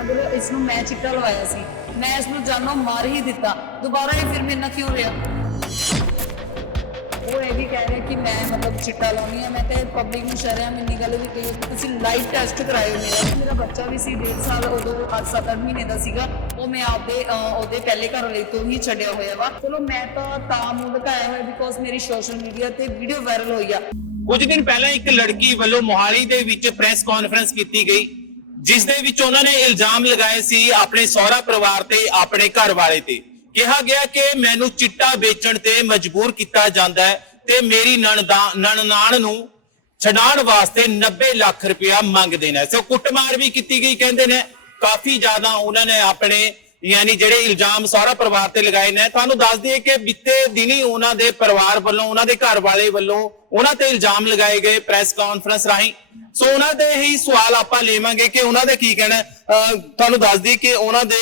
ਅਗਰ ਇਸ ਨੂੰ ਮੈਂ ਚਿੱਟਾ ਲਵਾਇਆ ਸੀ। ਮੈਂ ਇਸ ਨੂੰ ਜਾਨੋਂ ਮਾਰ ਹੀ ਦਿੱਤਾ। ਦੁਬਾਰਾ ਇਹ ਫਿਰ ਮੇਰੇ ਨਾਲ ਕਿਉਂ ਰਿਹਾ? ਉਹ ਇਹ ਵੀ ਕਹਿ ਰਿਹਾ ਕਿ ਮੈਂ ਮਤਲਬ ਚਿੱਟਾ ਲਾਉਣੀ ਆ, ਮੈਂ ਤੇ ਪਬਲਿਕ ਨੂੰ ਸ਼ਰਿਆਮ ਇੰਨੀ ਗੱਲ ਵੀ ਕਹੀ ਕਿ ਤੁਸੀਂ ਲਾਈਵ ਟੈਸਟ ਕਰਾਇਓ ਮੇਰਾ। ਮੇਰਾ ਬੱਚਾ ਵੀ ਸੀ 1.5 ਸਾਲ, ਉਦੋਂ 8-7 ਮਹੀਨੇ ਦਾ ਸੀਗਾ। ਉਹ ਮੈਂ ਆਪਦੇ ਉਹਦੇ ਪਹਿਲੇ ਘਰ ਵਾਲੇ ਤੋਂ ਹੀ ਛੱਡਿਆ ਹੋਇਆ ਵਾ। ਚਲੋ, ਮੈਂ ਤਾਂ ਤਾਂ ਮੂੰਹ ਦਿਖਾਇਆ ਹੋਇਆ ਬਿਕੋਜ਼ ਮੇਰੀ ਸੋਸ਼ਲ ਮੀਡੀਆ ਤੇ ਵੀਡੀਓ ਵਾਇਰਲ ਹੋਈ ਆ। ਕੁਝ ਦਿਨ ਪਹਿਲਾਂ ਇੱਕ ਲੜਕੀ ਵੱਲੋਂ ਮੋਹਾਲੀ ਦੇ ਵਿੱਚ ਪ੍ਰੈਸ ਕਾਨਫਰੰਸ ਕੀਤੀ ਗਈ। ਜਿਸ ਦੇ ਵਿੱਚ ਉਹਨਾਂ ਨੇ ਇਲਜ਼ਾਮ ਲਗਾਏ ਸੀ ਆਪਣੇ ਸਹੁਰਾ ਪਰਿਵਾਰ ਤੇ, ਆਪਣੇ ਘਰ ਵਾਲੇ ਤੇ। ਕਿਹਾ ਗਿਆ ਕਿ ਮੈਨੂੰ ਚਿੱਟਾ ਵੇਚਣ ਤੇ ਮਜਬੂਰ ਕੀਤਾ ਜਾਂਦਾ ਹੈ ਤੇ ਮੇਰੀ ਨਣਦਾ, ਨਣਨਾਣ ਨੂੰ ਛਡਾਉਣ ਵਾਸਤੇ 90 ਲੱਖ ਰੁਪਇਆ ਮੰਗਦੇ ਨੇ। ਸੋ ਕੁੱਟਮਾਰ ਵੀ ਕੀਤੀ ਗਈ, ਕਹਿੰਦੇ ਨੇ। ਕਾਫੀ ਜ਼ਿਆਦਾ ਉਹਨਾਂ ਨੇ ਆਪਣੇ ਯਾਨੀ ਜਿਹੜੇ ਇਲਜ਼ਾਮ ਸਾਰਾ ਪਰਿਵਾਰ ਤੇ ਲਗਾਏ ਨੇ, ਤੁਹਾਨੂੰ ਦੱਸ ਦਈਏ ਕਿ ਬੀਤੇ ਦਿਨੀ ਉਹਨਾਂ ਦੇ ਪਰਿਵਾਰ ਵੱਲੋਂ, ਉਹਨਾਂ ਦੇ ਘਰ ਵਾਲੇ ਵੱਲੋਂ ਉਹਨਾਂ ਤੇ ਇਲਜ਼ਾਮ ਲਗਾਏ ਗਏ ਪ੍ਰੈਸ ਕਾਨਫਰੰਸ ਰਾਹੀਂ। ਸੋ ਉਹਨਾਂ ਦੇ ਹੀ ਸਵਾਲ ਆਪਾਂ ਲੇਵਾਂਗੇ ਕਿ ਉਹਨਾਂ ਦਾ ਕੀ ਕਹਿਣਾ ਅਹ ਤੁਹਾਨੂੰ ਦੱਸ ਦਈਏ ਕਿ ਉਹਨਾਂ ਦੇ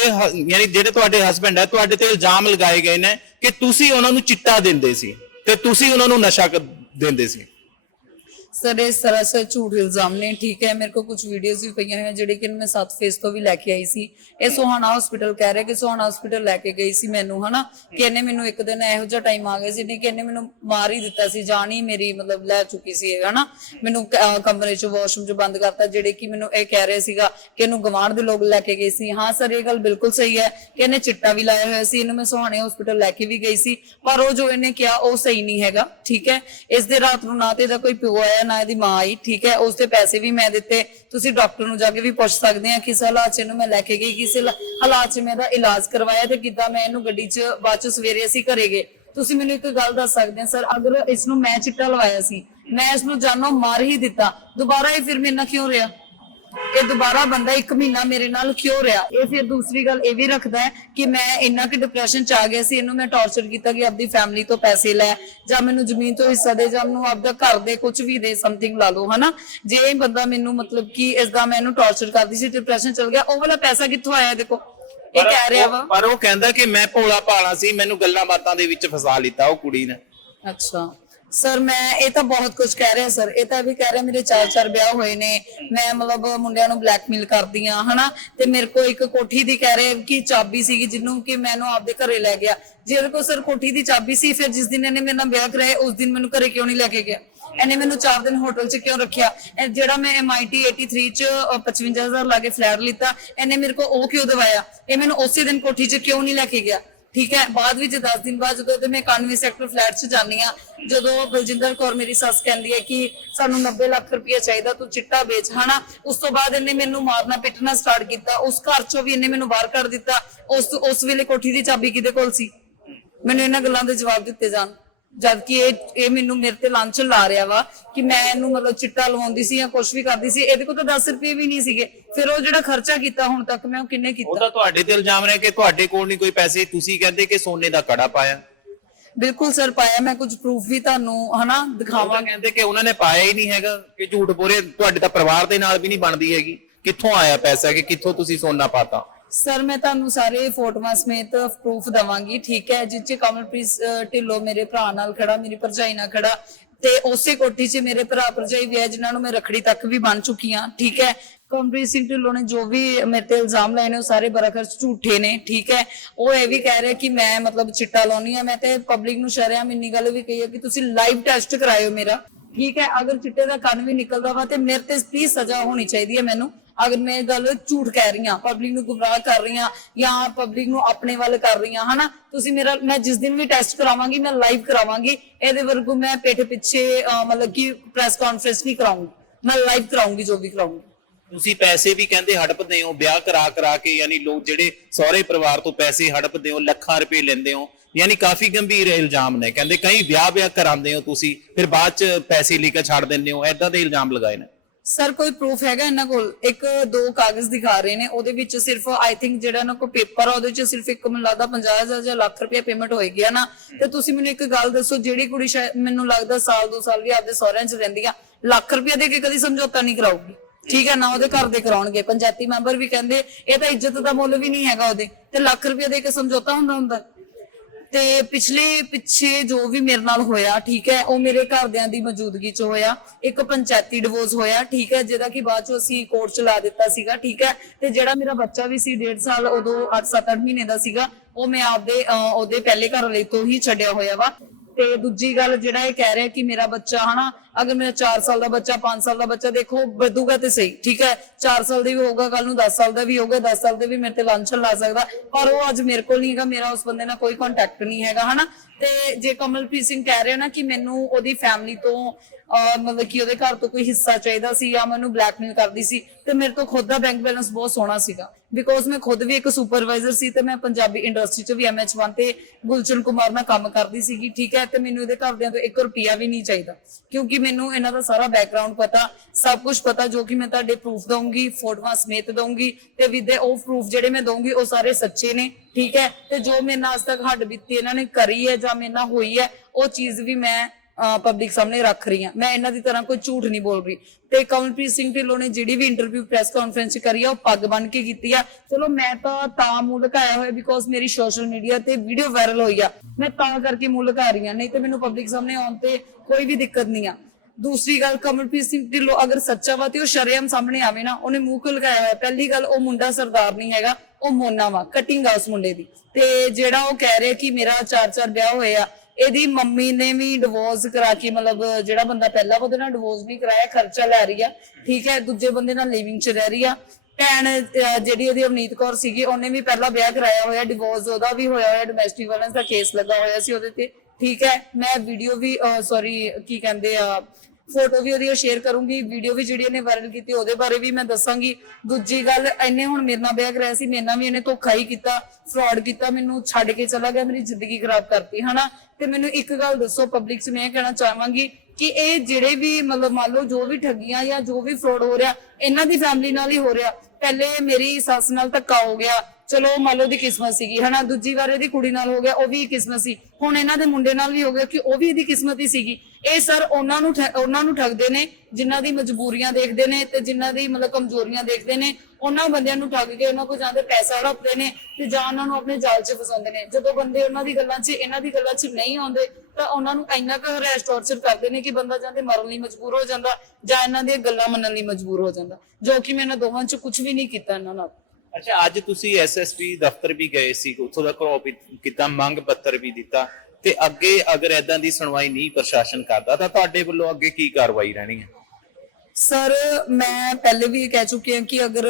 ਯਾਨੀ ਜਿਹੜੇ ਤੁਹਾਡੇ ਹਸਬੰਡ ਹੈ, ਤੁਹਾਡੇ ਤੇ ਇਲਜ਼ਾਮ ਲਗਾਏ ਗਏ ਨੇ ਕਿ ਤੁਸੀਂ ਉਹਨਾਂ ਨੂੰ ਚਿੱਟਾ ਦਿੰਦੇ ਸੀ ਤੇ ਤੁਸੀਂ ਉਹਨਾਂ ਨੂੰ ਨਸ਼ਾ ਦਿੰਦੇ ਸੀ। ਸਰ, ਇਸ ਤਰ੍ਹਾਂ ਸੇ ਝੂਠ ਇਲਜ਼ਾਮ ਨੇ, ਠੀਕ ਹੈ, ਮੇਰੇ ਕੋਲ ਕੁਝ ਵੀਡੀਓਜ਼ ਵੀ ਪਈਆਂ ਹੋਈਆਂ, ਜਿਹੜੇ ਕਿ ਮੈਂ ਸੱਤ ਫੇਸ ਤੋਂ ਵੀ ਲੈ ਕੇ ਆਈ ਸੀ। ਇਹ ਸੋਹਾਣਾ ਹਸਪੀਟਲ ਕਹਿ ਰਿਹਾ ਕਿ ਸੋਹਾਣਾ ਹਸਪੀਟਲ ਲੈ ਕੇ ਗਈ ਸੀ ਮੈਨੂੰ, ਹਨਾ? ਕਿ ਇਹਨੇ ਮੈਨੂੰ ਇੱਕ ਦਿਨ ਇਹੋ ਜਿਹਾ ਟਾਈਮ ਆ ਗਿਆ ਸੀ, ਨਹੀਂ ਕਿ ਇਹਨੇ ਮੈਨੂੰ ਮਾਰ ਹੀ ਦਿੱਤਾ ਸੀ, ਜਾਨ ਹੀ ਮੇਰੀ, ਮਤਲਬ ਲੈ ਚੁੱਕੀ ਸੀ ਹਨਾ? ਮੈਨੂੰ ਕਮਰੇ ਚ ਵਾਸ਼ਰੂਮ ਚ ਬੰਦ ਕਰਤਾ, ਜਿਹੜੇ ਕਿ ਮੈਨੂੰ ਇਹ ਕਹਿ ਰਹੇ ਸੀਗਾ ਕਿ ਇਹਨੂੰ ਗਵਾਂਢ ਦੇ ਲੋਕ ਲੈ ਕੇ ਗਏ ਸੀ। ਹਾਂ, ਸਰ, ਇਹ ਗੱਲ ਬਿਲਕੁਲ ਸਹੀ ਹੈ ਕਿ ਇਹਨੇ ਚਿੱਟਾ ਵੀ ਲਾਇਆ ਹੋਇਆ ਸੀ, ਇਹਨੂੰ ਮੈਂ ਸੋਹਾਣੇ ਹਸਪੀਟਲ ਲੈ ਕੇ ਵੀ ਗਈ ਸੀ, ਪਰ ਉਹ ਜੋ ਇਹਨੇ ਕਿਹਾ, ਉਹ ਸਹੀ ਨਹੀਂ ਹੈਗਾ, ਠੀਕ ਹੈ? ਇਸ ਦੇ ਰਾਤ ਨੂੰ ਨਾ ਤੇ ਇਹਦਾ ਕੋਈ ਪਿਓ ਆਇਆ ਨਾ ਇਹਦੀ ਮਾਂ ਆਈ, ਠੀਕ ਹੈ? ਉਸ ਦੇ ਪੈਸੇ ਵੀ ਮੈਂ ਦਿੱਤੇ। ਤੁਸੀਂ ਡਾਕਟਰ ਨੂੰ ਜਾ ਕੇ ਵੀ ਪੁੱਛ ਸਕਦੇ ਆ ਕਿਸ ਹਾਲਾਤ ਚ ਇਹਨੂੰ ਮੈਂ ਲੈ ਕੇ ਗਈ ਕਿਸ ਹਾਲਾਤ ਚ ਮੈਂ ਇਹਦਾ ਇਲਾਜ ਕਰਵਾਇਆ ਤੇ ਕਿੱਦਾਂ ਮੈਂ ਇਹਨੂੰ ਗੱਡੀ 'ਚ, ਬਾਅਦ ਚ ਸਵੇਰੇ ਅਸੀਂ ਘਰੇ ਗਏ। ਤੁਸੀਂ ਮੈਨੂੰ ਇੱਕ ਗੱਲ ਦੱਸ ਸਕਦੇ ਆ, ਸਰ, ਅਗਰ ਇਸ ਨੂੰ ਮੈਂ ਚਿੱਟਾ ਲਵਾਇਆ ਸੀ, ਮੈਂ ਇਸ ਨੂੰ ਜਾਨੋਂ ਮਾਰ ਹੀ ਦਿੱਤਾ। ਦੁਬਾਰਾ ਇਹ ਫਿਰ ਮੇਰੇ ਨਾਲ ਕਿਉਂ ਰਿਹਾ? ਇਹ ਦੁਬਾਰਾ ਬੰਦਾ 1 ਮਹੀਨਾ ਮੇਰੇ ਨਾਲ ਕਿਉਂ ਰਿਹਾ? ਇਹ ਫਿਰ ਦੂਸਰੀ ਗੱਲ ਇਹ ਵੀ ਰੱਖਦਾ ਹੈ ਕਿ ਮੈਂ ਇੰਨਾ ਕਿ ਡਿਪਰੈਸ਼ਨ ਚ ਆ ਗਿਆ ਸੀ ਇਹਨੂੰ ਮੈਂ ਟੌਰਚਰ ਕੀਤਾ ਕਿ ਆਪਦੀ ਫੈਮਿਲੀ ਤੋਂ ਪੈਸੇ ਲੈ ਜਾਂ ਮੈਨੂੰ ਜ਼ਮੀਨ ਤੋਂ ਹਿੱਸਾ ਦੇ ਜਾਂ ਮੈਨੂੰ ਆਪਦਾ ਘਰ ਦੇ ਕੁਝ ਵੀ ਦੇ ਸਮਥਿੰਗ ਲਾ ਲਓ ਹਨਾ? ਜੇ ਇਹ ਬੰਦਾ ਮੈਨੂੰ ਮਤਲਬ ਕਿ ਇਸ ਦਾ ਮੈਂ ਇਹਨੂੰ ਟੌਰਚਰ ਕਰਦੀ ਸੀ ਡਿਪਰੈਸ਼ਨ ਚਲ ਗਿਆ ਉਹ ਵਾਲਾ ਪੈਸਾ ਕਿੱਥੋਂ ਆਇਆ ਦੇਖੋ? ਇਹ ਕਹਿ ਰਿਹਾ ਵਾ। ਪਰ ਉਹ ਕਹਿੰਦਾ ਕਿ ਮੈਂ ਭੋਲਾ ਭਾਲਾ ਸੀ ਮੈਨੂੰ ਗੱਲਾਂ ਬਾਤਾਂ ਦੇ ਵਿੱਚ ਫਸਾ ਲਿੱਤਾ ਉਹ ਕੁੜੀ ਨੇ। ਅੱਛਾ। ਸਰ ਮੈਂ ਇਹ ਤਾਂ ਬਹੁਤ ਕੁਝ ਕਹਿ ਰਿਹਾ ਸਰ ਇਹ ਤਾਂ ਵੀ ਕਹਿ ਰਿਹਾ ਮੇਰੇ ਚਾਰ ਚਾਰ ਵਿਆਹ ਹੋਏ ਨੇ। ਮੈਂ ਮਤਲਬ ਮੁੰਡਿਆਂ ਨੂੰ ਬਲੈਕਮੇਲ ਕਰਦੀ ਆ ਹਨਾ? ਤੇ ਮੇਰੇ ਕੋ ਇੱਕ ਕੋਠੀ ਦੀ ਕਹਿ ਰਿਹਾ ਕਿ ਚਾਬੀ ਸੀਗੀ ਜਿਹਨੂੰ ਕਿ ਮੈਨੂੰ ਆਪਦੇ ਘਰੇ ਲੈ ਗਿਆ। ਜਿਹਦੇ ਕੋ ਸਰ ਕੋਠੀ ਦੀ ਚਾਬੀ ਸੀ ਫਿਰ ਜਿਸ ਦਿਨ ਇਹਨੇ ਮੇਰੇ ਨਾਲ ਵਿਆਹ ਕਰਾਇਆ ਉਸ ਦਿਨ ਮੈਨੂੰ ਘਰੇ ਕਿਉਂ ਨਹੀਂ ਲੈ ਕੇ ਗਿਆ? ਇਹਨੇ ਮੈਨੂੰ 4 ਦਿਨ ਹੋਟਲ 'ਚ ਕਿਉਂ ਰੱਖਿਆ? ਜਿਹੜਾ ਮੈਂ MIT 83 'ਚ ਅ, 55000 ਲਾ ਕੇ ਫਲੈਟ ਲਿੱਤਾ ਇਹਨੇ ਮੇਰੇ ਕੋ ਉਹ ਕਿਉਂ ਦਵਾਇਆ? ਇਹ ਮੈਨੂੰ ਉਸੇ ਦਿਨ ਕੋਠੀ 'ਚ ਕਿਉਂ ਨਹੀਂ ਲੈ ਕੇ ਗਿਆ? ਠੀਕ ਹੈ, ਬਾਅਦ ਵਿੱਚ 10 ਦਿਨ ਬਾਅਦ ਜਦੋਂ ਤੇ ਮੈਂ 91 ਸੈਕਟਰ ਫਲੈਟ 'ਚ ਜਾਂਦੀ ਆ ਜਦੋਂ ਬਲਜਿੰਦਰ ਕੌਰ ਮੇਰੀ ਸੱਸ ਕਹਿੰਦੀ ਹੈ ਕਿ ਸਾਨੂੰ 90 ਲੱਖ ਰੁਪਏ ਚਾਹੀਦਾ, ਤੂੰ ਚਿੱਟਾ ਵੇਚ, ਹਨਾ? ਉਸ ਤੋਂ ਬਾਅਦ ਇਹਨੇ ਮੈਨੂੰ ਮਾਰਨਾ ਪਿੱਟਣਾ ਸਟਾਰਟ ਕੀਤਾ। ਉਸ ਘਰ 'ਚੋਂ ਵੀ ਇਹਨੇ ਮੈਨੂੰ ਬਾਹਰ ਕੱਢ ਦਿੱਤਾ। ਉਸ ਉਸ ਵੇਲੇ ਕੋਠੀ ਦੀ ਚਾਬੀ ਕਿਹਦੇ ਕੋਲ ਸੀ? ਮੈਨੂੰ ਇਹਨਾਂ ਗੱਲਾਂ ਦੇ ਜਵਾਬ ਦਿੱਤੇ ਜਾਣ। ਜਦ ਕਿ ਇਹ ਇਹ ਮੈਨੂੰ ਮੇਰੇ ਤੇ ਲਾਂਚ ਲਾ ਰਿਹਾ ਵਾ ਕਿ ਮੈਂ ਇਹਨੂੰ ਮਤਲਬ ਚਿੱਟਾ ਲਵਾਉਂਦੀ ਸੀ ਜਾਂ ਕੁਝ ਵੀ ਕਰਦੀ ਸੀ ਇਹਦੇ ਕੋਲ ਤਾਂ 10 ਰੁਪਏ ਵੀ ਨਹੀਂ ਸੀਗੇ। ਫਿਰ ਉਹ ਜਿਹੜਾ ਖਰਚਾ ਕੀਤਾ ਹੁਣ ਤੱਕ ਮੈਂ ਉਹ ਕਿੰਨੇ ਉਹ ਕੀਤਾ? ਤਾਂ ਤੁਹਾਡੇ ਤੇ ਇਲਜ਼ਾਮ ਰਿਹਾ ਕਿ ਤੁਹਾਡੇ ਕੋਲ ਨਹੀਂ ਕੋਈ ਪੈਸੇ ਤੁਸੀਂ ਕਹਿੰਦੇ ਕਿ ਸੋਨੇ ਦਾ ਕੜਾ ਪਾਇਆ। ਬਿਲਕੁਲ ਸਰ ਪਾਇਆ ਮੈਂ ਕੁਝ ਪ੍ਰੂਫ ਵੀ ਤੁਹਾਨੂੰ ਹਨਾ ਉਹ ਦਿਖਾਵਾਂਗੇ ਕਹਿੰਦੇ ਕਿ ਉਹਨਾਂ ਨੇ ਪਾਇਆ ਹੀ ਨਹੀਂ ਹੈਗਾ ਕਿ ਝੂਠ ਬੋਲੇ ਤੁਹਾਡੇ ਤਾਂ ਪਰਿਵਾਰ ਦੇ ਨਾਲ ਵੀ ਨਹੀਂ ਬਣਦੀ ਹੈਗੀ। ਕਿੱਥੋਂ ਆਇਆ ਪੈਸਾ ਕਿ ਕਿੱਥੋਂ ਤੁਸੀਂ ਸੋਨਾ ਪਾਤਾ? ਸਰ ਮੈਂ ਤੁਹਾਨੂੰ ਸਾਰੇ ਫੋਟੋਆਂ ਸਮੇਤ ਪ੍ਰੂਫ ਦਵਾਂਗੀ, ਠੀਕ ਹੈ? ਜਿਸ ਚ ਕਮਲਪ੍ਰੀਤ ਢਿੱਲੋਂ ਮੇਰੇ ਭਰਾ ਨਾਲ ਖੜਾ, ਮੇਰੀ ਭਰਜਾਈ ਨਾਲ ਖੜਾ ਤੇ ਉਸੇ ਕੋਠੀ 'ਚ ਮੇਰੇ ਭਰਾ, ਭਰਜਾਈ ਵੀ ਹੈ, ਜਿਨ੍ਹਾਂ ਨੂੰ ਮੈਂ ਰਖੜੀ ਤੱਕ ਵੀ ਬਣ ਚੁੱਕੀ ਹਾਂ, ਠੀਕ ਹੈ? ਕਮਲਪ੍ਰੀਤ ਸਿੰਘ ਢਿੱਲੋਂ ਨੇ ਜੋ ਵੀ ਮੇਰੇ ਤੇ ਇਲਜ਼ਾਮ ਲਾਏ ਨੇ, ਉਹ ਸਾਰੇ ਬਰਾਬਰ ਝੂਠੇ ਨੇ, ਠੀਕ ਹੈ? ਉਹ ਇਹ ਵੀ ਕਹਿ ਰਿਹਾ ਕਿ ਮੈਂ ਮਤਲਬ ਚਿੱਟਾ ਲਾਉਣੀ ਆ ਮੈਂ ਤੇ ਪਬਲਿਕ ਨੂੰ ਸ਼ਰਿਆਮ ਇੰਨੀ ਗੱਲ ਵੀ ਕਹੀ ਹੈ ਕਿ ਤੁਸੀਂ ਲਾਈਵ ਟੈਸਟ ਕਰਾਇਓ ਮੇਰਾ, ਠੀਕ ਹੈ? ਅਗਰ ਚਿੱਟੇ ਦਾ ਕੰਨ ਵੀ ਨਿਕਲਦਾ ਵਾ ਤੇ ਮੇਰੇ ਤੇ ਪਲੀਜ਼ ਸਜ਼ਾ ਹੋਣੀ ਚਾਹੀਦੀ ਹੈ ਮੈਨੂੰ। ਅਗਰ ਮੈਂ ਗੱਲ ਝੂਠ ਕਹਿ ਰਹੀ ਹਾਂ ਪਬਲਿਕ ਨੂੰ ਗੁੰਮਰਾਹ ਕਰ ਰਹੀ ਹਾਂ ਜਾਂ ਪਬਲਿਕ ਨੂੰ ਆਪਣੇ ਵੱਲ ਕਰ ਰਹੀ ਹਾਂ, ਹਨਾ? ਤੁਸੀਂ ਮੇਰਾ, ਮੈਂ ਜਿਸ ਦਿਨ ਵੀ ਟੈਸਟ ਕਰਾਵਾਂਗੀ, ਮੈਂ ਲਾਈਵ ਕਰਾਵਾਂਗੀ, ਇਹਦੇ ਵਰਗੂ ਮੈਂ ਪੇਟ ਪਿੱਛੇ ਮਤਲਬ ਕਿ ਪ੍ਰੈਸ ਕਾਨਫਰੰਸ ਨਹੀਂ ਕਰਾਉਂਗੀ ਮੈਂ ਲਾਈਵ ਕਰਾਉਂਗੀ ਜੋ ਵੀ ਕਰਾਉਂਗੀ ਤੁਸੀਂ ਪੈਸੇ ਵੀ ਕਹਿੰਦੇ ਹੜਪਦੇ ਹੋ, ਵਿਆਹ ਕਰਾ ਕਰਾ ਕੇ, ਯਾਨੀ ਲੋਕ ਜਿਹੜੇ ਸਹੁਰੇ ਪਰਿਵਾਰ ਤੋਂ ਪੈਸੇ ਹੜਪਦੇ ਹੋ, ਲੱਖਾਂ ਰੁਪਏ ਲੈਂਦੇ ਹੋ, ਯਾਨੀ ਕਾਫੀ ਗੰਭੀਰ ਇਲਜ਼ਾਮ ਨੇ। ਕਹਿੰਦੇ ਕਈ ਵਿਆਹ ਵਿਆਹ ਕਰਾਉਂਦੇ ਹੋ ਤੁਸੀਂ, ਫਿਰ ਬਾਅਦ ਚ ਪੈਸੇ ਲੈ ਕੇ ਛੱਡ ਦਿੰਦੇ ਹੋ ਐਦਾਂ ਦੇ ਇਲਜ਼ਾਮ ਲਗਾਏ ਨੇ। ਸਰ ਕੋਈ ਪ੍ਰੂਫ ਹੈਗਾ ਇਹਨਾਂ ਕੋਲ? ਇੱਕ ਦੋ ਕਾਗਜ਼ ਦਿਖਾ ਰਹੇ ਨੇ ਉਹਦੇ ਵਿੱਚ ਸਿਰਫ ਆਈ ਥਿੰਕ ਜਿਹੜਾ ਇਹਨਾਂ ਕੋਲ ਪੇਪਰ ਆ ਉਹਦੇ ਵਿੱਚ ਸਿਰਫ ਇੱਕ ਮੈਨੂੰ ਲੱਗਦਾ 50000 ਜਾਂ ਲੱਖ ਰੁਪਏ ਪੇਮੈਂਟ ਹੋਏਗੀ ਨਾ? ਤੇ ਤੁਸੀਂ ਮੈਨੂੰ ਇੱਕ ਗੱਲ ਦੱਸੋ ਜਿਹੜੀ ਕੁੜੀ ਸ਼ਾਇਦ ਮੈਨੂੰ ਲੱਗਦਾ ਸਾਲ ਦੋ ਸਾਲ ਵੀ ਆਪਦੇ ਸਹੁਰਿਆਂ 'ਚ ਰਹਿੰਦੀ ਆ ਲੱਖ ਰੁਪਏ ਦੇ ਕੇ ਕਦੀ ਸਮਝੌਤਾ ਨਹੀਂ ਕਰਾਊਗੀ? ਠੀਕ ਹੈ ਨਾ ਉਹਦੇ ਘਰ ਦੇ ਕਰਾਉਣਗੇ ਪੰਚਾਇਤੀ ਮੈਂਬਰ ਵੀ ਕਹਿੰਦੇ ਇਹ ਤਾਂ ਇੱਜ਼ਤ ਦਾ ਮੁੱਲ ਵੀ ਨਹੀਂ ਹੈਗਾ ਉਹਦੇ ਤੇ ਲੱਖ ਰੁਪਏ ਦੇ ਕੇ ਸਮਝੌਤਾ ਹੁੰਦਾ ਹੁੰਦਾ। ਤੇ ਪਿਛਲੇ ਪਿੱਛੇ ਜੋ ਵੀ ਮੇਰੇ ਨਾਲ ਹੋਇਆ ਠੀਕ ਹੈ ਉਹ ਮੇਰੇ ਘਰਦਿਆਂ ਦੀ ਮੌਜੂਦਗੀ ਚ ਹੋਇਆ। ਇੱਕ ਪੰਚਾਇਤੀ ਡਿਵੋਰਸ ਹੋਇਆ ਠੀਕ ਹੈ ਜਿਹਦਾ ਕਿ ਬਾਅਦ ਚ ਅਸੀਂ ਕੋਰਟ ਚ ਲਾ ਦਿੱਤਾ ਸੀਗਾ ਠੀਕ ਹੈ। ਤੇ ਜਿਹੜਾ ਮੇਰਾ ਬੱਚਾ ਵੀ ਸੀ 1.5 ਸਾਲ ਉਦੋਂ 8-7 ਮਹੀਨੇ ਦਾ ਸੀਗਾ ਉਹ ਮੈਂ ਆਪਦੇ ਅਹ, ਉਹਦੇ ਪਹਿਲੇ ਘਰ ਲਈ ਤੋਂ ਹੀ ਛੱਡਿਆ ਹੋਇਆ ਵਾ। ਤੇ ਦੂਜੀ ਗੱਲ ਜਿਹੜਾ ਇਹ ਕਹਿ ਰਿਹਾ ਕਿ ਮੇਰਾ ਬੱਚਾ ਹਨਾ ਅਗਰ ਮੇਰਾ 4 ਸਾਲ ਦਾ ਬੱਚਾ 5 ਸਾਲ ਦਾ ਬੱਚਾ ਦੇਖੋ, ਵਧੂਗਾ ਤੇ ਸਹੀ, ਠੀਕ ਹੈ? 4 ਸਾਲ ਦਾ ਵੀ ਹੋਊਗਾ ਕੱਲ ਨੂੰ 10 ਸਾਲ ਦਾ ਵੀ ਹੋਊਗਾ 10 ਸਾਲ ਦੇ ਵੀ ਮੇਰੇ ਤੇ ਲਾਂਛਨ ਲਾ ਸਕਦਾ। ਪਰ ਉਹ ਅੱਜ ਮੇਰੇ ਕੋਲ ਨਹੀਂ ਹੈਗਾ, ਮੇਰਾ ਉਸ ਬੰਦੇ ਨਾਲ ਕੋਈ ਕੰਟੈਕਟ ਨਹੀਂ ਹੈਗਾ, ਹਨਾ? ਤੇ ਜੇ ਕਮਲਪ੍ਰੀਤ ਸਿੰਘ ਕਹਿ ਰਿਹਾ ਨਾ ਕਿ ਮੈਨੂੰ ਉਹਦੀ ਫੈਮਿਲੀ ਤੋਂ ਮਤਲਬ ਕਿ ਉਹਦੇ ਘਰ ਤੋਂ ਕੋਈ ਹਿੱਸਾ ਚਾਹੀਦਾ ਸੀ ਜਾਂ ਮੈਨੂੰ ਬਲੈਕਮੇਲ ਕਰਦੀ ਸੀ, ਤੇ ਮੇਰੇ ਤੋਂ ਖੁਦ ਦਾ ਬੈਂਕ ਬੈਲੈਂਸ ਬਹੁਤ ਸੋਹਣਾ ਸੀਗਾ। ਬਿਕੋਜ਼ ਮੈਂ ਖੁਦ ਵੀ ਇੱਕ ਸੁਪਰਵਾਈਜ਼ਰ ਸੀ ਤੇ ਮੈਂ ਪੰਜਾਬੀ ਇੰਡਸਟਰੀ 'ਚ ਵੀ ਐਮਐਚ1 ਤੇ ਗੁਲਚਨ ਕੁਮਾਰ ਨਾਲ ਕੰਮ ਕਰਦੀ ਸੀਗੀ, ਠੀਕ ਹੈ? ਤੇ ਮੈਨੂੰ ਇਹਦੇ ਘਰਦਿਆਂ ਤੋਂ 1 ਰੁਪਿਆ ਵੀ ਨਹੀਂ ਚਾਹੀਦਾ। ਕਿਉਂਕਿ ਮੈਨੂੰ ਇਹਨਾਂ ਦਾ ਸਾਰਾ ਬੈਕਗ੍ਰਾਉਂਡ ਪਤਾ, ਸਭ ਕੁਝ ਪਤਾ, ਜੋ ਕਿ ਮੈਂ ਤੁਹਾਡੇ ਪ੍ਰੂਫ ਦਊਂਗੀ, ਫੋਟੋਆਂ ਸਮੇਤ ਦਊਂਗੀ ਤੇ ਵਿਦ ਉਹ ਪ੍ਰੂਫ ਜਿਹੜੇ ਮੈਂ ਦਊਂਗੀ ਉਹ ਸਾਰੇ ਸੱਚੇ ਨੇ, ਠੀਕ ਹੈ? ਤੇ ਜੋ ਮੇਰੇ ਨਾਲ ਅੱਜ ਤੱਕ ਹੱਡ ਬੀਤੀ ਇਹਨਾਂ ਨੇ ਕਰੀ ਹੈ ਜਾਂ ਮੇਰੇ ਨਾਲ ਹੋਈ ਹੈ, ਉਹ ਚੀਜ਼ ਵੀ ਮੈਂ ਪਬਲਿਕ ਸਾਹਮਣੇ ਰੱਖ ਰਹੀ ਹਾਂ। ਮੈਂ ਇਹਨਾਂ ਦੀ ਤਰ੍ਹਾਂ ਕੋਈ ਝੂਠ ਨਹੀਂ ਬੋਲ ਰਹੀ। ਤੇ ਕਮਲਪ੍ਰੀਤ ਸਿੰਘ ਢਿੱਲੋਂ ਨੇ ਜਿਹੜੀ ਵੀ ਇੰਟਰਵਿਊ ਪ੍ਰੈਸ ਕਾਨਫਰੰਸ ਚ ਕਰੀ ਆ, ਉਹ ਪੱਗ ਬਨ ਕੇ ਕੀਤੀ ਆ। ਚਲੋ, ਮੈਂ ਤਾਂ ਤਾਂ ਮੂੰਹ ਲਗਾਇਆ ਹੋਇਆ ਬਿਕੋਜ਼ ਮੇਰੀ ਸੋਸ਼ਲ ਮੀਡੀਆ ਤੇ ਵੀਡੀਓ ਵਾਇਰਲ ਹੋਈ ਆ। ਮੈਂ ਤਾਂ ਕਰਕੇ ਮੂੰਹ ਲਗਾ ਰਹੀ ਹਾਂ, ਨਹੀਂ ਤੇ ਮੈਨੂੰ ਪਬਲਿਕ ਸਾਹਮਣੇ ਆਉਣ ਤੇ ਕੋਈ ਵੀ ਦਿੱਕਤ ਨਹੀਂ ਆ। ਦੂਸਰੀ ਗੱਲ ਕਮਲਪ੍ਰੀਤ ਸਿੰਘ ਢਿੱਲੋਂ ਅਗਰ ਸੱਚਾ ਵਾ ਤੇ ਉਹ ਸ਼ਰੇਆਮ ਸਾਹਮਣੇ ਆਵੇ ਨਾ, ਉਹਨੇ ਮੂੰਹ ਕਿਉਂ ਲਗਾਇਆ ਹੋਇਆ। ਪਹਿਲੀ ਗੱਲ, ਉਹ ਮੁੰਡਾ ਸਰਦਾਰ ਨਹੀਂ ਹੈਗਾ, ਉਹ ਮੋਨਾ ਵਾ ਕਟਿੰਗ ਆ ਉਸ ਮੁੰਡੇ ਦੀ। ਤੇ ਜਿਹੜਾ ਉਹ ਕਹਿ ਰਿਹਾ ਕਿ ਮੇਰਾ ਚਾਰ ਚਾਰ ਵਿਆਹ ਹੋਏ ਆ, ਇਹਦੀ ਮੰਮੀ ਨੇ ਵੀ ਡਿਵੋਰਸ ਕਰਾ ਕੇ, ਮਤਲਬ ਜਿਹੜਾ ਬੰਦਾ ਪਹਿਲਾਂ ਉਹਦੇ ਨਾਲ ਡਿਵੋਰਸ ਨਹੀਂ ਕਰਾਇਆ, ਖਰਚਾ ਲੈ ਰਹੀ ਆ, ਠੀਕ ਹੈ, ਦੂਜੇ ਬੰਦੇ ਨਾਲ ਲਿਵਿੰਗ 'ਚ ਰਹਿ ਰਹੀ ਆ। ਭੈਣ ਜਿਹੜੀ ਉਹਦੀ ਅਵਨੀਤ ਕੌਰ ਸੀਗੀ, ਉਹਨੇ ਵੀ ਪਹਿਲਾਂ ਵਿਆਹ ਕਰਾਇਆ ਹੋਇਆ ਡਿਵੋਰਸ ਉਹਦਾ ਵੀ ਹੋਇਆ ਹੋਇਆ ਡੋਮੈਸਟਿਕ ਵਾਇਲੈਂਸ ਦਾ ਕੇਸ ਲੱਗਾ ਹੋਇਆ ਸੀ ਉਹਦੇ ਤੇ। ਠੀਕ ਹੈ, ਮੈਂ ਵੀਡੀਓ ਵੀ ਸੌਰੀ ਕੀ ਕਹਿੰਦੇ ਆ ਫੋਟੋ ਵੀ ਉਹਦੀ ਸ਼ੇਅਰ ਕਰੂੰਗੀ ਵੀਡੀਓ ਵੀ ਜਿਹੜੀ ਇਹਨੇ ਵਾਇਰਲ ਕੀਤੀ ਉਹਦੇ ਬਾਰੇ ਵੀ ਮੈਂ ਦੱਸਾਂਗੀ। ਦੂਜੀ ਗੱਲ, ਇਹਨੇ ਹੁਣ ਮੇਰੇ ਨਾਲ ਵਿਆਹ ਕਰਾਇਆ ਸੀ, ਮੇਰੇ ਨਾਲ ਵੀ ਇਹਨੇ ਧੋਖਾ ਹੀ ਕੀਤਾ ਫਰਾਡ ਕੀਤਾ, ਮੈਨੂੰ ਛੱਡ ਕੇ ਚਲਾ ਗਿਆ, ਮੇਰੀ ਜ਼ਿੰਦਗੀ ਖਰਾਬ ਕਰਤੀ, ਹਨਾ? ਤੇ ਮੈਨੂੰ ਇੱਕ ਗੱਲ ਦੱਸੋ ਪਬਲਿਕ 'ਚ ਮੈਂ ਇਹ ਕਹਿਣਾ ਚਾਹਾਂਗੀ ਕਿ ਇਹ ਜਿਹੜੇ ਵੀ, ਮਤਲਬ ਮੰਨ ਲਓ ਜੋ ਵੀ ਠੱਗੀਆਂ ਜਾਂ ਜੋ ਵੀ ਫਰਾਡ ਹੋ ਰਿਹਾ, ਇਹਨਾਂ ਦੀ ਫੈਮਿਲੀ ਨਾਲ ਹੀ ਹੋ ਰਿਹਾ। ਪਹਿਲੇ ਮੇਰੀ ਸੱਸ ਨਾਲ ਧੱਕਾ ਹੋ ਗਿਆ ਚਲੋ ਮੰਨ ਲਓ ਦੀ ਕਿਸਮਤ ਸੀਗੀ, ਹਨਾ, ਦੂਜੀ ਵਾਰ ਇਹਦੀ ਕੁੜੀ ਨਾਲ ਹੋ ਗਿਆ, ਉਹ ਵੀ ਕਿਸਮਤ ਸੀ। ਹੁਣ ਇਹਨਾਂ ਦੇ ਮੁੰਡੇ ਨਾਲ ਵੀ ਹੋ ਗਿਆ ਕਿ ਉਹ ਵੀ ਇਹਦੀ ਕਿਸਮਤ ਹੀ ਸੀਗੀ। ਇਹ ਸਰ ਉਹਨਾਂ ਨੂੰ ਉਹਨਾਂ ਨੂੰ ਠੱਗਦੇ ਨੇ, ਜਿਨ੍ਹਾਂ ਦੀ ਮਜਬੂਰੀਆਂ ਦੇਖਦੇ ਨੇ ਤੇ ਜਿਨ੍ਹਾਂ ਦੀ ਮਤਲਬ ਕਮਜ਼ੋਰੀਆਂ ਦੇਖਦੇ ਨੇ, ਉਹਨਾਂ ਬੰਦਿਆਂ ਨੂੰ ਠੱਗ ਕੇ ਉਹਨਾਂ ਕੋਲ ਜਾਂਦੇ ਪੈਸਾ ਹੜਪਦੇ ਨੇ ਤੇ ਜਾਂ ਉਹਨਾਂ ਨੂੰ ਆਪਣੇ ਜਾਲ 'ਚ ਫਸਾਉਂਦੇ ਨੇ। ਜਦੋਂ ਬੰਦੇ ਉਹਨਾਂ ਦੀ ਗੱਲਾਂ 'ਚ, ਇਹਨਾਂ ਦੀ ਗੱਲਾਂ 'ਚ ਨਹੀਂ ਆਉਂਦੇ, ਤਾਂ ਉਹਨਾਂ ਨੂੰ ਇੰਨਾ ਕੁ ਹਰੈਸ ਟੌਰਚਰ ਕਰਦੇ ਨੇ ਕਿ ਬੰਦਾ ਜਾਂਦੇ ਮਰਨ ਲਈ ਮਜਬੂਰ ਹੋ ਜਾਂਦਾ ਜਾਂ ਇਹਨਾਂ ਦੀਆਂ ਗੱਲਾਂ ਮੰਨਣ ਲਈ ਮਜਬੂਰ ਹੋ ਜਾਂਦਾ, ਜੋ ਕਿ ਮੈਂ ਇਹਨਾਂ ਦੋਵਾਂ 'ਚ ਕੁਝ ਵੀ ਨਹੀਂ ਕੀਤਾ ਇਹਨਾਂ ਨਾਲ। ਅੱਛਾ, ਅੱਜ ਤੁਸੀਂ ਐਸਐਸਪੀ ਦਫ਼ਤਰ ਵੀ ਗਏ ਸੀ, ਉੱਥੋਂ ਦਾ ਘਰੋ ਵੀ ਕੀਤਾ, ਮੰਗ ਪੱਤਰ ਵੀ ਦਿੱਤਾ। ਤੇ ਅੱਗੇ ਅਗਰ ਐਦਾਂ ਦੀ ਸੁਣਵਾਈ ਨਹੀਂ ਪ੍ਰਸ਼ਾਸਨ ਕਰਦਾ, ਤਾਂ ਤੁਹਾਡੇ ਵੱਲੋਂ ਅੱਗੇ ਕੀ ਕਾਰਵਾਈ ਰਹਿਣੀ ਹੈ? ਸਰ, ਮੈਂ ਪਹਿਲੇ ਵੀ ਕਹਿ ਚੁੱਕੀ ਹਾਂ ਕਿ ਅਗਰ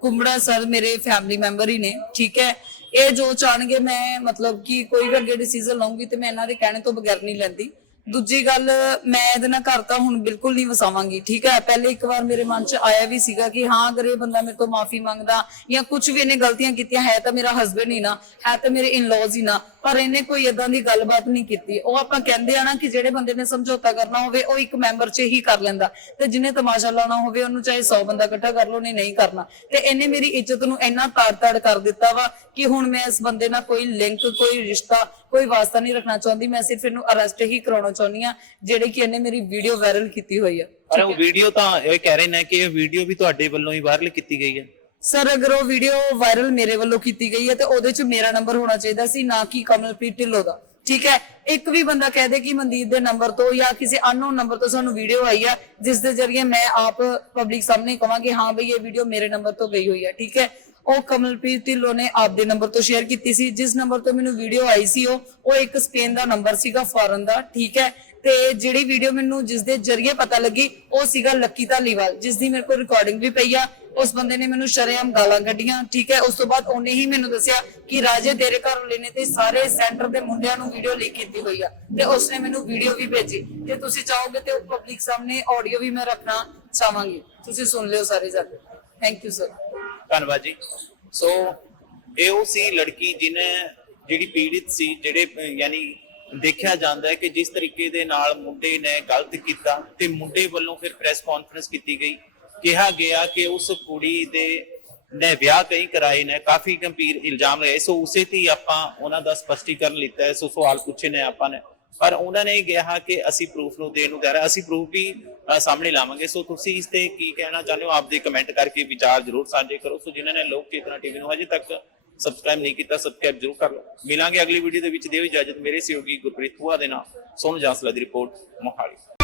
ਕੁੰਬੜਾ ਸਰ ਮੇਰੇ ਫੈਮਿਲੀ ਮੈਂਬਰ ਹੀ ਨੇ, ਠੀਕ ਹੈ, ਇਹ ਜੋ ਚਾਹਣਗੇ, ਮੈਂ ਮਤਲਬ ਕਿ ਕੋਈ ਵੀ ਅੱਗੇ ਡਿਸੀਜਨ ਲਵਾਂਗੀ ਤੇ ਮੈਂ ਇਹਨਾਂ ਦੇ ਕਹਿਣੇ ਤੋਂ ਬਗੈਰ ਨਹੀਂ ਲੈਂਦੀ। ਦੂਜੀ ਗੱਲ, ਮੈਂ ਇਹਦੇ ਨਾਲ ਘਰ ਤਾਂ ਹੁਣ ਬਿਲਕੁਲ ਨਹੀਂ ਵਸਾਵਾਂਗੀ, ਠੀਕ ਹੈ? ਪਹਿਲੇ ਇੱਕ ਵਾਰ ਮੇਰੇ ਮਨ 'ਚ ਆਇਆ ਵੀ ਸੀਗਾ ਕਿ ਹਾਂ, ਅਗਰ ਇਹ ਬੰਦਾ ਮੇਰੇ ਤੋਂ ਮਾਫੀ ਮੰਗਦਾ ਜਾਂ ਕੁਝ ਵੀ ਇਹਨੇ ਗਲਤੀਆਂ ਕੀਤੀਆਂ, ਹੈ ਤਾਂ ਮੇਰਾ ਹਸਬੰਡ ਹੀ ਨਾ, ਹੈ ਤਾਂ ਮੇਰੇ ਇਨ-ਲॉज ਹੀ ਨਾ ਪਰ ਇਹਨੇ ਕੋਈ ਇਦਾਂ ਦੀ ਗੱਲਬਾਤ ਨਹੀਂ ਕੀਤੀ। ਉਹ ਆਪਾਂ ਕਹਿੰਦੇ ਆ ਨਾ ਕਿ ਜਿਹੜੇ ਬੰਦੇ ਨੇ ਸਮਝੌਤਾ ਕਰਨਾ ਹੋਵੇ ਉਹ ਇੱਕ ਮੈਂਬਰ 'ਚ ਹੀ ਕਰ ਲੈਂਦਾ। ਤੇ ਜਿਹਨੇ ਤਮਾਸ਼ਾ ਲਾਉਣਾ ਹੋਵੇ ਉਹਨੂੰ ਚਾਹੇ 100 ਬੰਦਾ ਇਕੱਠਾ ਕਰ ਲੋ ਨਹੀਂ ਨਹੀਂ ਕਰਨਾ। ਤੇ ਇਹਨੇ ਮੇਰੀ ਇੱਜ਼ਤ ਨੂੰ ਇੰਨਾ ਤਾੜ-ਤਾੜ ਕਰ ਦਿੱਤਾ ਵਾ ਕਿ ਹੁਣ ਮੈਂ ਇਸ ਬੰਦੇ ਨਾਲ ਕੋਈ ਲਿੰਕ ਕੋਈ ਰਿਸ਼ਤਾ ਕੋਈ ਵਾਸਤਾ ਨਹੀਂ ਰੱਖਣਾ ਚਾਹੁੰਦੀ। ਮੈਂ ਸਿਰਫ ਇਹਨੂੰ ਅਰੈਸਟ ਹੀ ਕਰਾਉਣਾ ਚਾਹੁੰਦੀ ਆ ਜਿਹੜੇ ਕਿ ਇਹਨੇ ਮੇਰੀ ਵੀਡੀਓ ਵਾਇਰਲ ਕੀਤੀ ਹੋਈ ਆ। ਪਰ ਉਹ ਵੀਡੀਓ ਤਾਂ ਇਹ ਕਹਿ ਰਹੇ ਨੇ ਕਿ ਇਹ ਵੀਡੀਓ ਵੀ ਤੁਹਾਡੇ ਵੱਲੋਂ ਹੀ ਵਾਇਰਲ ਕੀਤੀ ਗਈ ਹੈ। ਸਰ ਅਗਰ ਉਹ ਵੀਡੀਓ ਵਾਇਰਲ ਮੇਰੇ ਵੱਲੋਂ ਕੀਤੀ ਗਈ ਹੈ, ਤੇ ਉਹਦੇ 'ਚ ਮੇਰਾ ਨੰਬਰ ਹੋਣਾ ਚਾਹੀਦਾ ਸੀ, ਨਾ ਕਿ ਕਮਲਪ੍ਰੀਤ ਢਿੱਲੋਂ ਦਾ। ਠੀਕ ਹੈ? ਇੱਕ ਵੀ ਬੰਦਾ ਕਹਿ ਦੇ ਕਿ ਮਨਦੀਪ ਦੇ ਨੰਬਰ ਤੋਂ ਜਾਂ ਕਿਸੇ ਅਨਨੋਨ ਨੰਬਰ ਤੋਂ ਸਾਨੂੰ ਵੀਡੀਓ ਆਈ ਆ, ਜਿਸ ਦੇ ਜ਼ਰੀਏ ਮੈਂ ਆਪ ਪਬਲਿਕ ਸਾਹਮਣੇ ਕਵਾਂਗੀ, ਹਾਂ ਬਈ ਇਹ ਵੀਡੀਓ ਮੇਰੇ ਨੰਬਰ ਤੋਂ ਗਈ ਹੋਈ ਹੈ ਠੀਕ ਹੈ? ਉਹ ਕਮਲਪ੍ਰੀਤ ਢਿੱਲੋਂ ਨੇ ਆਪਦੇ ਨੰਬਰ ਤੋਂ ਸ਼ੇਅਰ ਕੀਤੀ ਸੀ, ਜਿਸ ਨੰਬਰ ਤੋਂ ਮੈਨੂੰ ਵੀਡੀਓ ਆਈ ਸੀ ਉਹ ਉਹ ਇੱਕ ਸਪੇਨ ਦਾ ਨੰਬਰ ਸੀਗਾ ਫੋਰਨ ਦਾ, ਠੀਕ ਹੈ? ਤੇ ਜਿਹੜੀ ਵੀਡੀਓ ਮੈਨੂੰ ਜਿਸ ਦੇ ਜ਼ਰੀਏ ਪਤਾ ਲੱਗੀ, ਉਹ ਸੀਗਾ ਲੱਕੀ ਧਾਲੀਵਾਲ ਜਿਸ ਦੀ ਮੇਰੇ ਕੋਲ ਰਿਕਾਰਡਿੰਗ ਵੀ ਪਈ ਆ ਉਸ ਬੰਦੇ ਨੇ ਮੈਨੂੰ ਸ਼ਰੇਆਮ ਗਾਲਾਂ ਕੱਢੀਆਂ, ਠੀਕ ਹੈ? ਉਸ ਤੋਂ ਬਾਅਦ ਉਹਨੇ ਹੀ ਮੈਨੂੰ ਦੱਸਿਆ ਕਿ ਰਾਜੇ ਤੇਰੇ ਘਰ ਵਾਲੇ ਤੇ ਸਾਰੇ ਸੈਂਟਰ ਦੇ ਮੁੰਡਿਆਂ ਨੂੰ ਵੀਡੀਓ ਲੀਕ ਕੀਤੀ ਹੋਈ ਆ ਤੇ ਉਸਨੇ ਮੈਨੂੰ ਵੀਡੀਓ ਵੀ ਭੇਜੀ। ਤੇ ਤੁਸੀਂ ਚਾਹੋਗੇ ਤੇ ਪਬਲਿਕ ਸਾਹਮਣੇ ਆਡੀਓ ਵੀ ਮੈਂ ਰੱਖਣਾ ਚਾਹਾਂਗੀ। ਤੁਸੀਂ ਸੁਣ ਲਿਓ ਸਾਰੇ ਜਾਣੇ ਥੈਂਕ ਯੂ ਸਰ ਧੰਨਵਾਦ ਜੀ। ਸੋ ਇਹ ਉਹ ਸੀ ਲੜਕੀ ਜਿਹਨੇ, ਜਿਹੜੀ ਪੀੜਿਤ ਸੀ, ਜਿਹੜੇ, ਯਾਨੀ ਦੇਖਿਆ ਜਾਂਦਾ ਹੈ ਕਿ ਜਿਸ ਤਰੀਕੇ ਦੇ ਨਾਲ ਮੁੰਡੇ ਨੇ ਗਲਤ ਕੀਤਾ ਤੇ ਮੁੰਡੇ ਵੱਲੋਂ ਫਿਰ ਪ੍ਰੈਸ ਕਾਨਫਰੰਸ ਕੀਤੀ ਗਈ। ਕਿਹਾ ਗਿਆ ਕਿ ਉਸ ਕੁੜੀ ਦੇ ਨੇ ਵਿਆਹ ਕਈ ਕਰਾਏ ਨੇ, ਕਾਫੀ ਗੰਭੀਰ ਇਲਜ਼ਾਮ ਲਏ ਸੋ ਉਸੇ ਤੇ ਆਪਾਂ ਉਹਨਾਂ ਦਾ ਸਪਸ਼ਟੀਕਰਨ ਲਿੱਤਾ ਹੈ, ਸੋ ਸਵਾਲ ਪੁੱਛੇ ਨੇ ਆਪਾਂ ਨੇ। ਪਰ ਉਹਨਾਂ ਨੇ ਕਿਹਾ ਕਿ ਅਸੀਂ ਪ੍ਰੂਫ ਨੂੰ ਦੇਣ ਨੂੰ ਤਿਆਰ ਹਾਂ, ਅਸੀਂ ਪ੍ਰੂਫ ਵੀ ਸਾਹਮਣੇ ਲਾਵਾਂਗੇ। ਸੋ ਤੁਸੀਂ ਇਸ ਤੇ ਕੀ ਕਹਿਣਾ ਚਾਹੁੰਦੇ ਹੋ? ਆਪਦੇ ਕਮੈਂਟ ਕਰਕੇ ਵਿਚਾਰ ਜ਼ਰੂਰ ਸਾਂਝੇ ਕਰੋ। ਸੋ ਜਿਨ੍ਹਾਂ ਨੇ ਲੋਕ ਚੇਤਨਾ ਟੀਵੀ ਨੂੰ ਹਜੇ ਤੱਕ ਸਬਸਕ੍ਰਾਈਬ ਨਹੀਂ ਕੀਤਾ ਸਬਸਕ੍ਰਾਈਬ ਜ਼ਰੂਰ ਕਰ ਲਓ। ਮਿਲਾਂਗੇ ਅਗਲੀ ਵੀਡੀਓ ਦੇ ਵਿੱਚ। ਦਿਓ ਇਜਾਜ਼ਤ ਮੇਰੇ ਸਹਿਯੋਗੀ ਗੁਰਪ੍ਰੀਤ ਹੁਆ ਦੇ ਨਾਲ। ਸੋਨੂੰ ਜਾਸਲਾ ਦੀ ਰਿਪੋਰਟ ਮੋਹਾਲੀ।